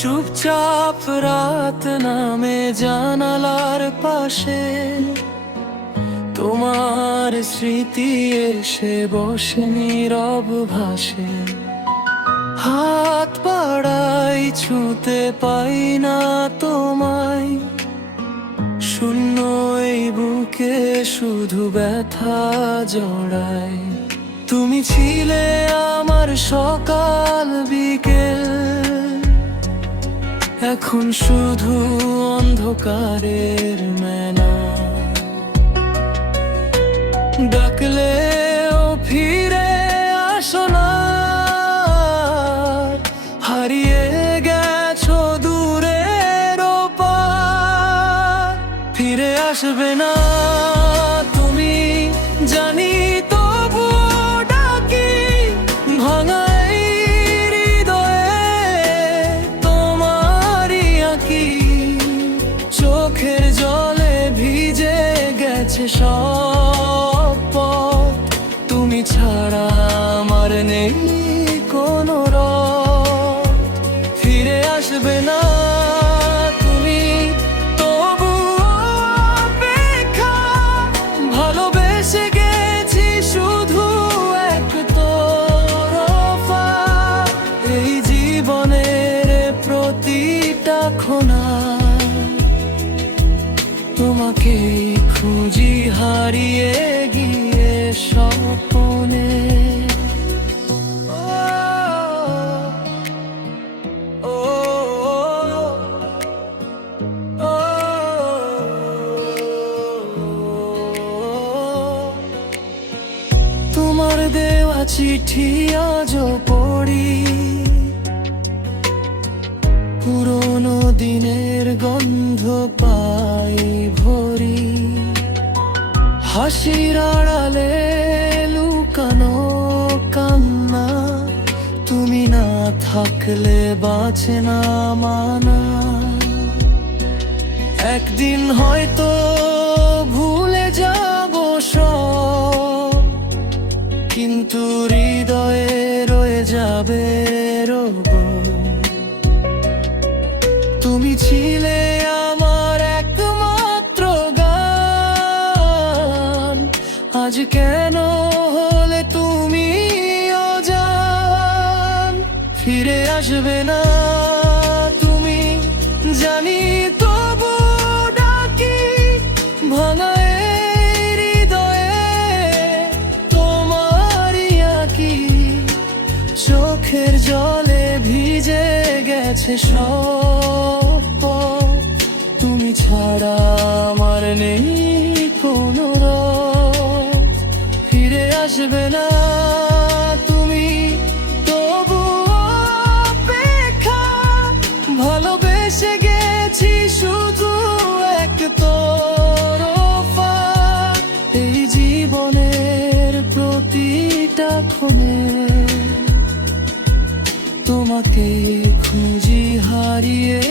চুপচাপ রাত নামে জানালার পাশে তোমার স্মৃতি এসে বসে নীরব ভাসে। হাত বাড়াই ছুঁতে পাই না তোমায়, শূন্য এই বুকে শুধু ব্যথা জড়ায়। তুমি ছিলে আমার সকাল বিকেল, এখন শুধু অন্ধকারের মেনা। ডাকলেও ফিরে আসো না, হারিয়ে গেছো দূরের পার। ফিরে আসবে না তুমি জানি, তবু ডাকি ভাঙা চোখের জলে ভিজে গেছে সব পথ। তুমি ছাড়া আমার নেই কোনো রথ। ফিরে আসবে না তুমি, তবু অপেক্ষা। ভালোবেসে গেছি শুধু এক তরফা। এই জীবনের প্রতিটা ক্ষণা তোমাকে খুঁজি হারিয়ে গিয়ে স্বপ্নে। তোমার দেওয়া চিঠি আজও পড়ি, পুরোনো দিনের গন্ধ পাই ভরি। হাসির আড়ালে লুকানো কান্না, তুমি না থাকলে বাঁচে না মানা। একদিন হয়তো ভুলে যাব সব, কিন্তু হৃদয়ে রয়ে যাবে রোগ। তুমি ছিলে আমার একমাত্র গান, আজ কেন হলে তুমি অজান। ফিরে আসবে না তুমি জানি, তবু ডাকি ভাঙা হৃদয়ে তোমারই আঁকি। চোখের জলে ভিজে গেছে সব পথ। তুমি ছাড়া আমার নেই কোনো রথ। ফিরে আসবে না তুমি, তবু অপেক্ষা। ভালোবেসে গেছি শুধু এক তরফা। এই জীবনের প্রতিটা ক্ষণে তোমাকে খুঁজি হারিয়ে